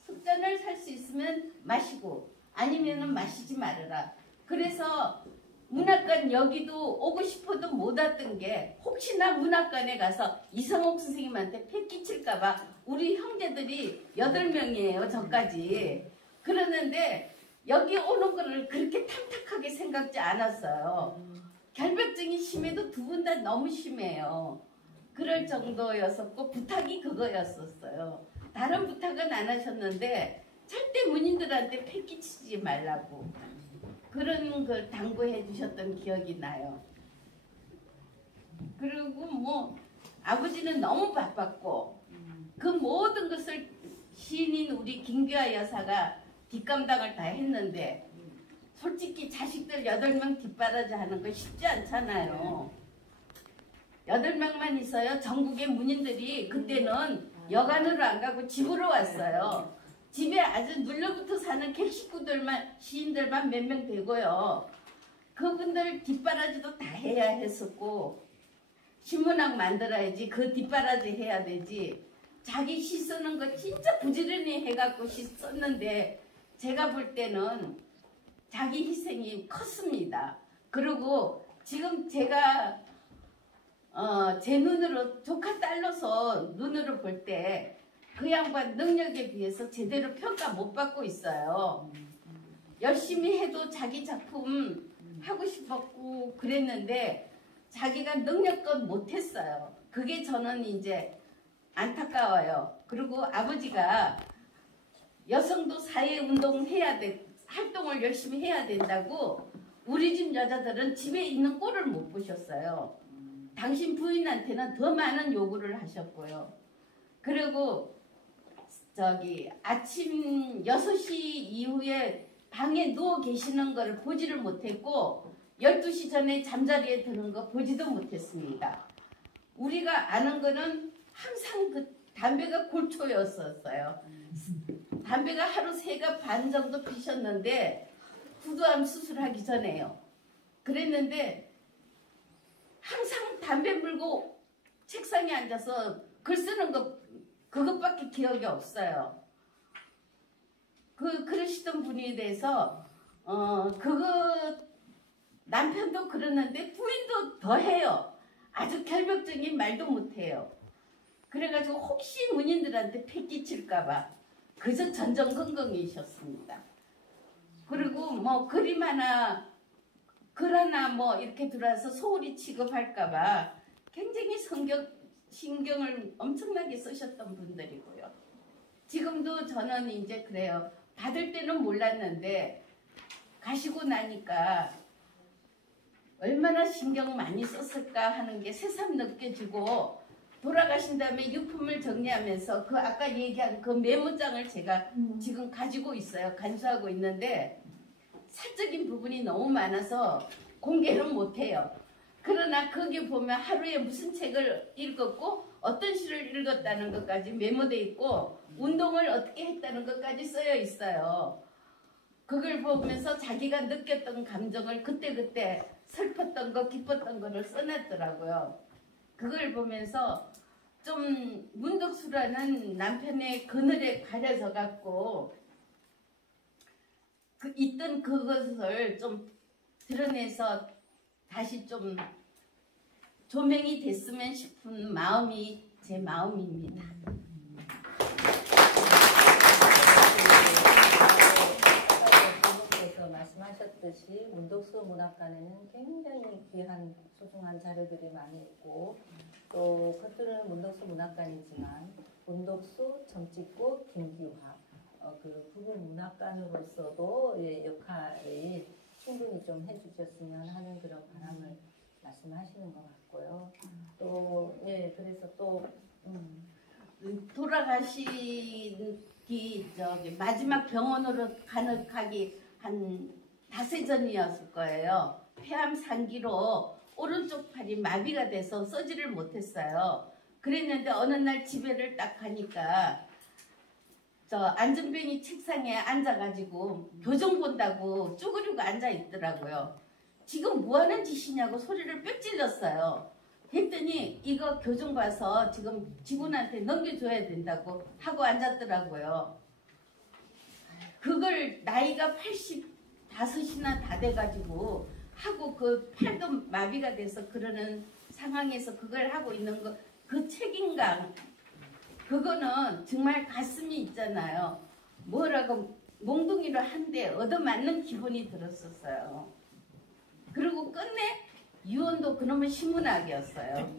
습잔을 살 수 있으면 마시고 아니면은 마시지 말아라. 그래서 문학관 여기도 오고 싶어도 못 왔던 게 혹시나 문학관에 가서 이성옥 선생님한테 패 끼칠까봐 우리 형제들이 8명이에요. 저까지. 그러는데 여기 오는 거를 그렇게 탐탁하게 생각지 않았어요. 결벽증이 심해도 두 분 다 너무 심해요. 그럴 정도였었고 부탁이 그거였었어요. 다른 부탁은 안 하셨는데 절대 문인들한테 패 끼치지 말라고 그런 걸 당부해 주셨던 기억이 나요. 그리고 뭐 아버지는 너무 바빴고 그 모든 것을 시인인 우리 김규아 여사가 뒷감당을 다 했는데 솔직히 자식들 8명 뒷바라지 하는 거 쉽지 않잖아요. 8명만 있어요. 전국의 문인들이 그때는 여관으로 안 가고 집으로 왔어요. 집에 아주 눌러붙어 사는 객식구들만 시인들만 몇 명 되고요. 그분들 뒷바라지도 다 해야 했었고 신문학 만들어야지 그 뒷바라지 해야 되지. 자기 시 쓰는 거 진짜 부지런히 해갖고 시 썼는데 제가 볼 때는 자기 희생이 컸습니다. 그리고 지금 제가 제 눈으로 조카 딸로서 눈으로 볼 때 그 양반 능력에 비해서 제대로 평가 못 받고 있어요. 열심히 해도 자기 작품 하고 싶었고 그랬는데 자기가 능력껏 못했어요. 그게 저는 이제 안타까워요. 그리고 아버지가 여성도 사회운동 해야 돼, 활동을 열심히 해야 된다고 우리 집 여자들은 집에 있는 꼴을 못 보셨어요. 당신 부인한테는 더 많은 요구를 하셨고요. 그리고 아침 6시 이후에 방에 누워 계시는 거를 보지를 못했고 12시 전에 잠자리에 드는 거 보지도 못했습니다. 우리가 아는 거는 항상 그 담배가 골초였었어요. 담배가 하루 3갑 반 정도 피셨는데 후두암 수술하기 전에요. 그랬는데 항상 담배 물고 책상에 앉아서 글 쓰는 거 그것밖에 기억이 없어요. 그러시던 분에 대해서 남편도 그러는데 부인도 더 해요. 아주 결벽증이 말도 못해요. 그래가지고 혹시 문인들한테 패 끼칠까봐 그저 전전긍긍이셨습니다. 그리고 뭐 그림 하나 글 하나 뭐 이렇게 들어와서 소홀히 취급할까봐 굉장히 신경을 엄청나게 쓰셨던 분들이고요. 지금도 저는 이제 그래요. 받을 때는 몰랐는데 가시고 나니까 얼마나 신경 많이 썼을까 하는 게 새삼 느껴지고, 돌아가신 다음에 유품을 정리하면서 그 아까 얘기한 그 메모장을 제가 지금 가지고 있어요. 간수하고 있는데 사적인 부분이 너무 많아서 공개는 못해요. 그러나 거기 보면 하루에 무슨 책을 읽었고 어떤 시를 읽었다는 것까지 메모돼 있고 운동을 어떻게 했다는 것까지 쓰여 있어요. 그걸 보면서 자기가 느꼈던 감정을 그때그때 슬펐던 거 기뻤던 거를 써놨더라고요. 그걸 보면서 좀 문덕수라는 남편의 그늘에 가려져 갖고 있던 그것을 좀 드러내서 다시 좀 조명이 됐으면 싶은 마음이 제 마음입니다. 아까 말씀하셨듯이 문덕수 문학관에는 굉장히 귀한 소중한 자료들이 많이 있고, 또 겉으로는 문덕수 문학관이지만 문덕수, 점찍고, 김기화 그 부분 문학관으로서도 역할을 충분히 좀 해주셨으면 하는 그런 바람을 말씀하시는 것 같고요. 또 그래서 또 돌아가시기 마지막 병원으로 가기 한 닷새 전이었을 거예요. 폐암 상기로 오른쪽 팔이 마비가 돼서 서지를 못했어요. 그랬는데 어느 날 집에를 딱 가니까 안전뱅이 책상에 앉아가지고 교정 본다고 쭈그리고 앉아 있더라고요. 지금 뭐하는 짓이냐고 소리를 빽 질렀어요. 했더니 이거 교정 봐서 지금 직원한테 넘겨줘야 된다고 하고 앉았더라고요. 그걸 나이가 85이나 다 돼가지고 하고 그 팔도 마비가 돼서 그러는 상황에서 그걸 하고 있는 거, 그 책임감, 그거는 정말 가슴이 있잖아요. 뭐라고 몽둥이를 한 대 얻어맞는 기분이 들었었어요. 그리고 끝내 유언도 그놈의 신문학이었어요.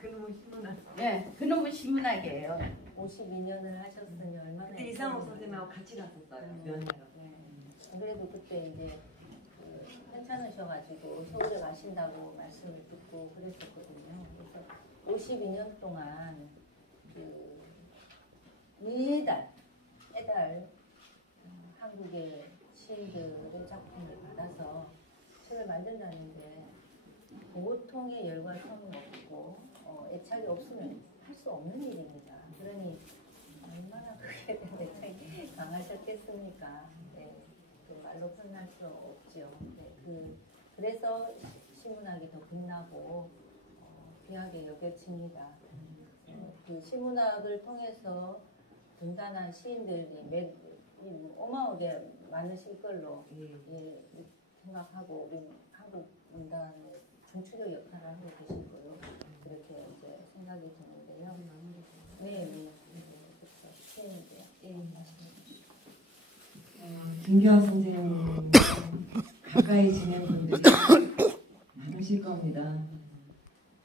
그놈의 신문학. 네, 그놈의 신문학이에요. 52년을 하셨으니 얼마나 그때 이상호 선생님하고 같이 갔었어요. 면회로. 그래도 그때 이제 괜찮으셔가지고 서울에 가신다고 말씀을 듣고 그랬었거든요. 그래서 52년 동안 매달 한국의 시인들의 작품을 받아서 책을 만든다는데 보통의 열과 성이 없고 애착이 없으면 할 수 없는 일입니다. 그러니 얼마나 그게 애착이 강하셨겠습니까? 네, 그 말로 표현할 수 없죠. 네, 그래서 시문학이 더 빛나고 귀하게 여겨집니다. 그 시문학을 통해서 등단한 시인들이 어마어마하게 많으실 걸로 생각하고 우리 한국 문단 중추적 역할을 하고 계시고요. 그렇게 이제 생각이 드는데요. 그렇죠. 시인들. 김기화 선생님 가까이 지낸 분들이 많으실 겁니다.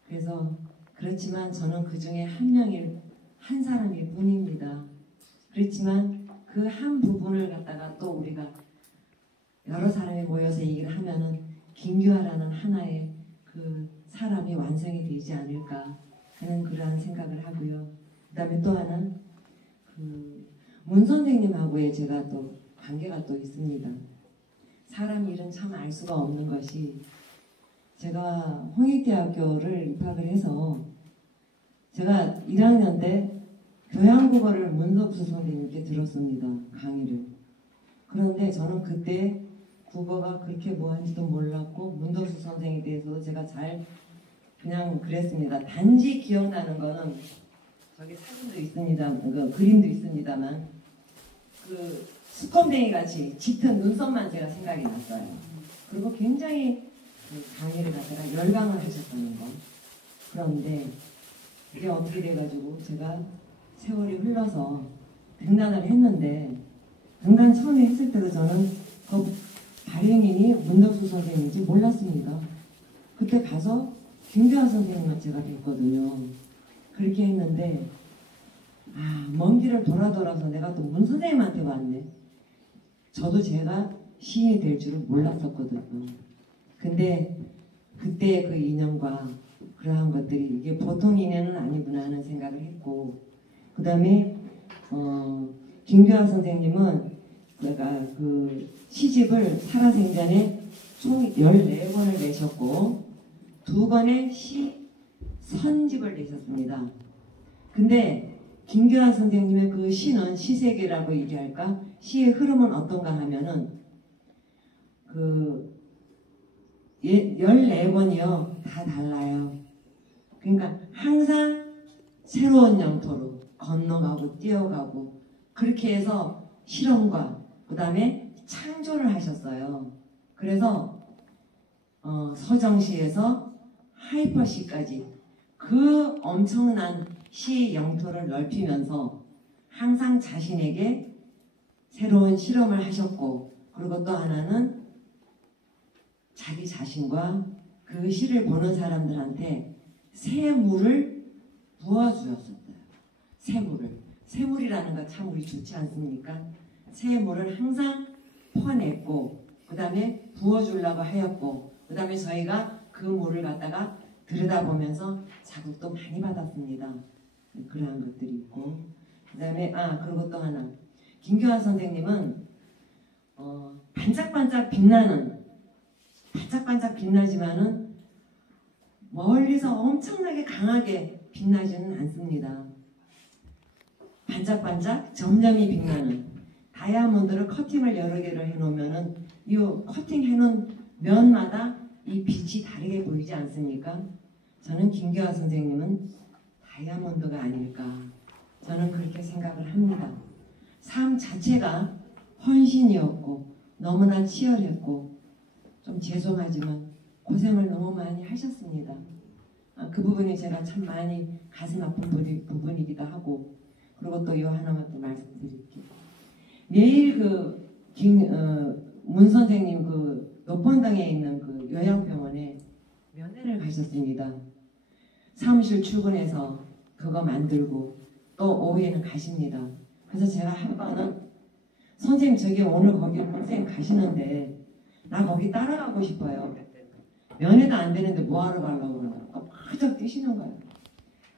그래서 그렇지만 저는 그 중에 한 사람일 뿐입니다. 그렇지만 그 한 부분을 갖다가 또 우리가 여러 사람이 모여서 얘기를 하면은 김기화라는 하나의 그 사람이 완성이 되지 않을까 하는 그러한 생각을 하고요. 그 다음에 또 하나는 문 선생님하고의 제가 또 관계가 또 있습니다. 사람 일은 참 알 수가 없는 것이, 제가 홍익대학교를 입학을 해서 제가 1학년 때 교양국어를 문덕수 선생님께 들었습니다. 강의를. 그런데 저는 그때 국어가 그렇게 뭐한지도 몰랐고 문덕수 선생에 대해서도 제가 잘 그냥 그랬습니다. 단지 기억나는 거는 저기 사진도 있습니다. 그 그림도 있습니다만 그 수컴댕이 같이 짙은 눈썹만 제가 생각이 났어요. 그리고 굉장히 그 강의를 갖다가 열광을 하셨다는 거. 그런데 이게 어떻게 돼가지고 제가 세월이 흘러서 등단을 했는데, 등단 처음에 했을 때도 저는 발행인이 문덕수 선생님인지 몰랐습니다. 그때 가서 김규환 선생님만 제가 뵀거든요. 그렇게 했는데 먼 길을 돌아서 내가 또 문 선생님한테 왔네. 저도 제가 시인이 될 줄은 몰랐었거든요. 근데 그때 그 인연과 그러한 것들이 이게 보통 인연은 아니구나 하는 생각을 했고, 그 다음에 김규환 선생님은 내가 그 시집을 살아생전에 총 14권을 내셨고 2권의 시 선집을 내셨습니다. 근데 김규환 선생님의 그 시는 시세계라고 얘기할까? 시의 흐름은 어떤가 하면은 그 14권이요 다 달라요. 그러니까 항상 새로운 영토로 건너가고 뛰어가고 그렇게 해서 실험과 그 다음에 창조를 하셨어요. 그래서 서정시에서 하이퍼시까지 그 엄청난 시의 영토를 넓히면서 항상 자신에게 새로운 실험을 하셨고, 그리고 또 하나는 자기 자신과 그 시를 보는 사람들한테 새물을 부어주었어요. 새물이라는 거 참 우리 좋지 않습니까? 새물을 항상 퍼냈고 그 다음에 부어주려고 하였고, 그 다음에 저희가 그 물을 갖다가 들여다보면서 자극도 많이 받았습니다. 그러한 것들이 있고, 그 다음에 그리고 또 하나, 김규환 선생님은 반짝반짝 빛나지만은 멀리서 엄청나게 강하게 빛나지는 않습니다. 반짝반짝 점점이 빛나는 다이아몬드를 커팅을 여러 개를 해놓으면은 이 커팅 해놓은 면마다 이 빛이 다르게 보이지 않습니까? 저는 김규환 선생님은 다이아몬드가 아닐까, 저는 그렇게 생각을 합니다. 삶 자체가 헌신이었고 너무나 치열했고, 좀 죄송하지만 고생을 너무 많이 하셨습니다. 그 부분이 제가 참 많이 가슴 아픈 부분이기도 하고, 그리고 또 이 하나만 또 말씀드릴게요. 매일 문 선생님 그 노pon당에 있는 그 요양병원에 면회를 가셨습니다. 사무실 출근해서 그거 만들고 또 오후에는 가십니다. 그래서 제가 한 번은 선생님 저기 오늘 거기 선생님 가시는데 나 거기 따라가고 싶어요. 면회도 안 되는데 뭐하러 가려고 그러나 끄적 뛰시는 거예요.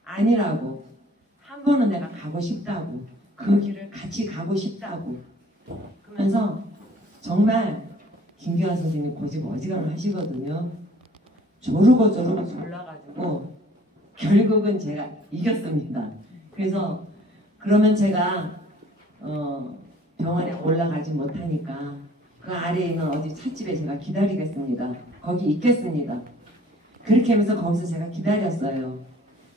아니라고, 한 번은 내가 가고 싶다고, 그 길을 같이 가고 싶다고 그러면서 정말 김규환 선생님이 고집 어지간히 하시거든요. 조르고 졸라가지고 결국은 제가 이겼습니다. 그래서 그러면 제가 병원에 올라가지 못하니까 그 아래에 있는 어디 찻집에 제가 기다리겠습니다. 거기 있겠습니다. 그렇게 하면서 거기서 제가 기다렸어요.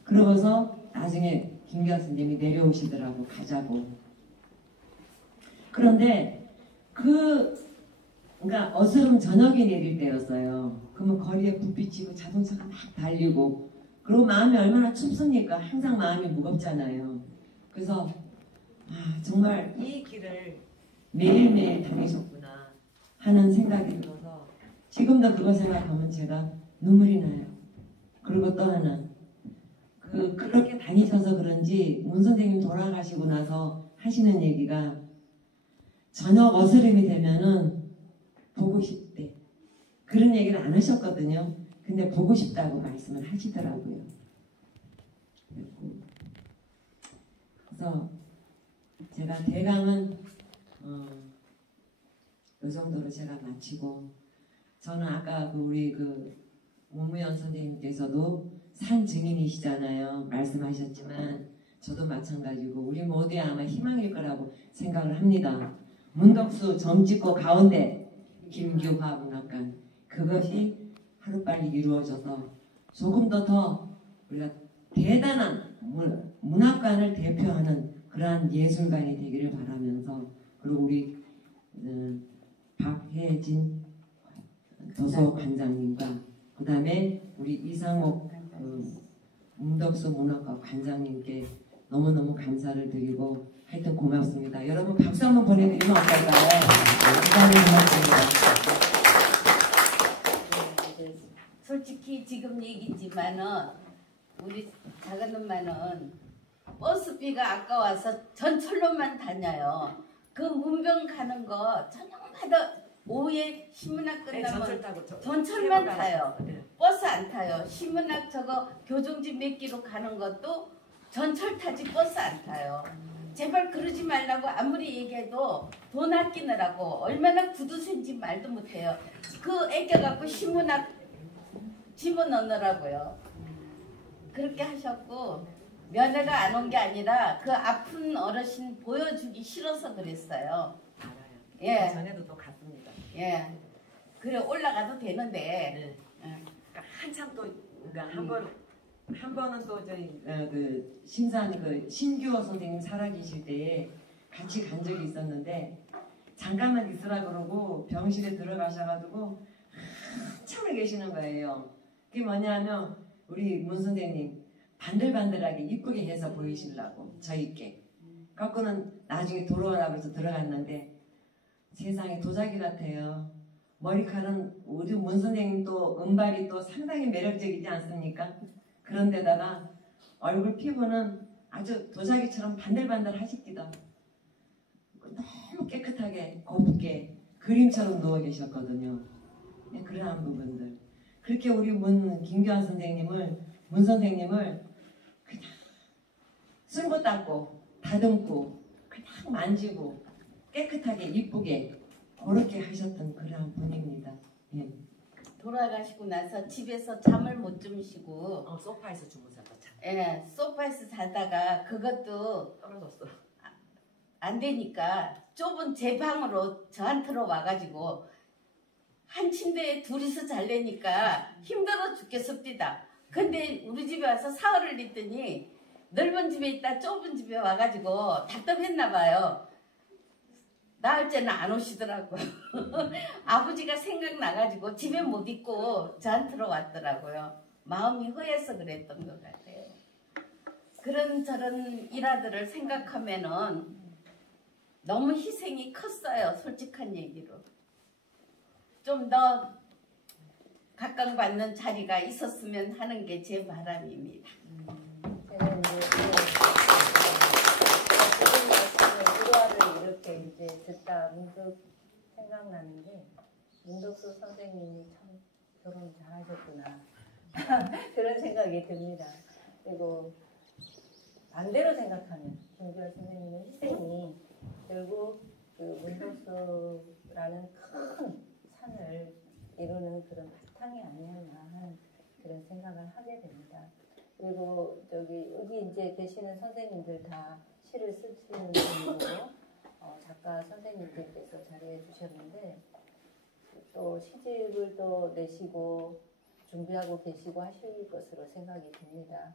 그러고서 나중에 김규환 선생님이 내려오시더라고, 가자고. 그런데 그러니까 어스름 저녁이 내릴 때였어요. 그러면 거리에 불 비치고 자동차가 막 달리고, 그리고 마음이 얼마나 춥습니까? 항상 마음이 무겁잖아요. 그래서 정말 이 길을 매일매일 다니셨구나 하는 생각이 들어서 지금도 그거 생각하면 제가 눈물이 나요. 그리고 또 하나, 그렇게 다니셔서 그런지 문 선생님 돌아가시고 나서 하시는 얘기가 저녁 어스름이 되면은 보고 싶대. 그런 얘기를 안 하셨거든요. 근데 보고 싶다고 말씀을 하시더라고요. 그래서 제가 대강은 이 정도로 제가 마치고, 저는 아까 우리 문무연 선생님께서도 산 증인이시잖아요. 말씀하셨지만 저도 마찬가지고 우리 모두의 아마 희망일 거라고 생각을 합니다. 문덕수 점찍고 가운데 김규화 문학관, 그것이 하루빨리 이루어져서 조금 더 우리가 대단한 문학관을 대표하는 그러한 예술관이 되기를 바라면서, 그리고 우리 박혜진 도서관장님과 그 다음에 우리 이상옥 문덕수 문학관 관장님께 너무너무 감사를 드리고 하여튼 고맙습니다. 여러분 박수 한번 보내드리면 어떨까요? 감사합니다. 솔직히 지금 얘기지만은 우리 작은 엄마는 버스비가 아까워서 전철로만 다녀요. 그 문병 가는 거 저녁마다 오후에 신문학 네, 끝나면 전철 타고 전철만 타요. 네. 버스 안 타요. 신문학 저거 교정지 몇 기로 가는 것도 전철 타지 버스 안 타요. 제발 그러지 말라고 아무리 얘기해도 돈 아끼느라고 얼마나 구두쇠인지 말도 못해요. 그 애껴갖고 신문학 집어넣느라고요. 그렇게 하셨고 면회가 안 온 게 아니라 그 아픈 어르신 보여주기 싫어서 그랬어요. 알아요. 예. 전에도 또 갔습니다. 예. 그래 올라가도 되는데 네. 예. 그러니까 한참 또 그러니까 한 번은 또 저희 그 심산 그 신규호 선생님 살아계실 때에 같이 간 적이 있었는데 잠깐만 있으라 그러고 병실에 들어가셔가지고 한참을 계시는 거예요. 그게 뭐냐면 우리 문 선생님 반들반들하게 이쁘게 해서 보이시려고 저희께. 갖고는 나중에 돌아오라고 해서 들어갔는데 세상에 도자기 같아요. 머리카락은 우리 문 선생님 또 은발이 또 상당히 매력적이지 않습니까? 그런데다가 얼굴 피부는 아주 도자기처럼 반들반들 하시기도 너무 깨끗하게 곱게 그림처럼 누워 계셨거든요. 네, 그러한 부분들. 그렇게 우리 김규환 선생님을 문 선생님을 그냥 쓸고 닦고 다듬고 그냥 만지고 깨끗하게 이쁘게 그렇게 하셨던 그러한 분입니다. 예. 돌아가시고 나서 집에서 잠을 못 주무시고 소파에서 주무셨다 참 예, 소파에서 자다가 그것도 떨어졌어. 안 되니까 좁은 제 방으로 저한테로 와가지고 한 침대에 둘이서 잘래니까 힘들어 죽겠습니다. 근데 우리 집에 와서 사흘을 있더니 넓은 집에 있다 좁은 집에 와가지고 답답했나 봐요. 나흘째는 안 오시더라고요. 아버지가 생각나가지고 집에 못 있고 저한테로 왔더라고요. 마음이 허해서 그랬던 것 같아요. 그런 저런 일화들을 생각하면은 너무 희생이 컸어요. 솔직한 얘기로. 좀 더 각광받는 자리가 있었으면 하는 게 제 바람입니다. 제가 이제 일화를 이렇게 이제 듣다 문득 생각나는데 문덕수 선생님이 참 결혼 잘하셨구나 그런 생각이 듭니다. 그리고 반대로 생각하면 김규환 선생님의 희생이 결국 그 문덕수라는 큰 산을 이루는 그런 바탕이 아니었나 하는 그런 생각을 하게 됩니다. 그리고 여기 이제 계시는 선생님들 다 시를 쓰시는 분이고 작가 선생님들께서 자리해 주셨는데 또 시집을 또 내시고 준비하고 계시고 하실 것으로 생각이 듭니다.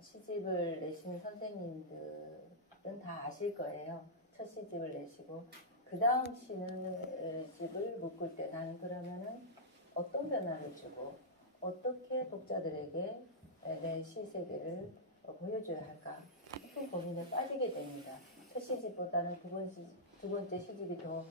시집을 내시는 선생님들은 다 아실 거예요. 첫 시집을 내시고 그 다음 시집을 묶을 때 나는 그러면은 어떤 변화를 주고 어떻게 독자들에게 내 시세계를 보여줘야 할까 큰 고민에 빠지게 됩니다. 첫 시집보다는 두 번째 시집이 더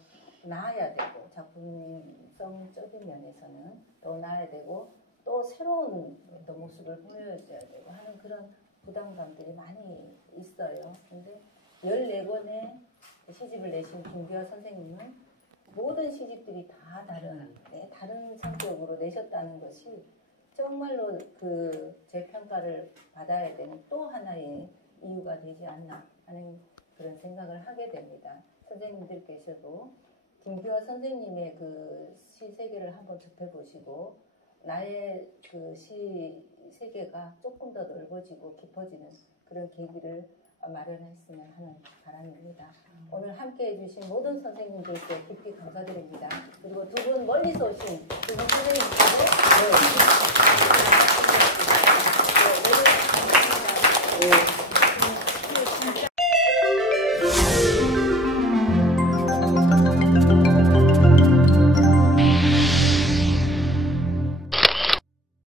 나아야 되고 작품성적인 면에서는 더 나아야 되고 또 새로운 어떤 모습을 보여줘야 되고 하는 그런 부담감들이 많이 있어요. 근데 14권의 시집을 내신 김규환 선생님은 모든 시집들이 다 다른 성격으로 내셨다는 것이 정말로 그 재평가를 받아야 되는 또 하나의 이유가 되지 않나 하는 그런 생각을 하게 됩니다. 선생님들께서도 김규환 선생님의 그 시 세계를 한번 접해보시고 나의 그 시 세계가 조금 더 넓어지고 깊어지는 그런 계기를 마련했으면 하는 바람입니다. 오늘 함께 해주신 모든 선생님들께 깊이 감사드립니다. 그리고 두 분 멀리서 오신 두 분 선생님께도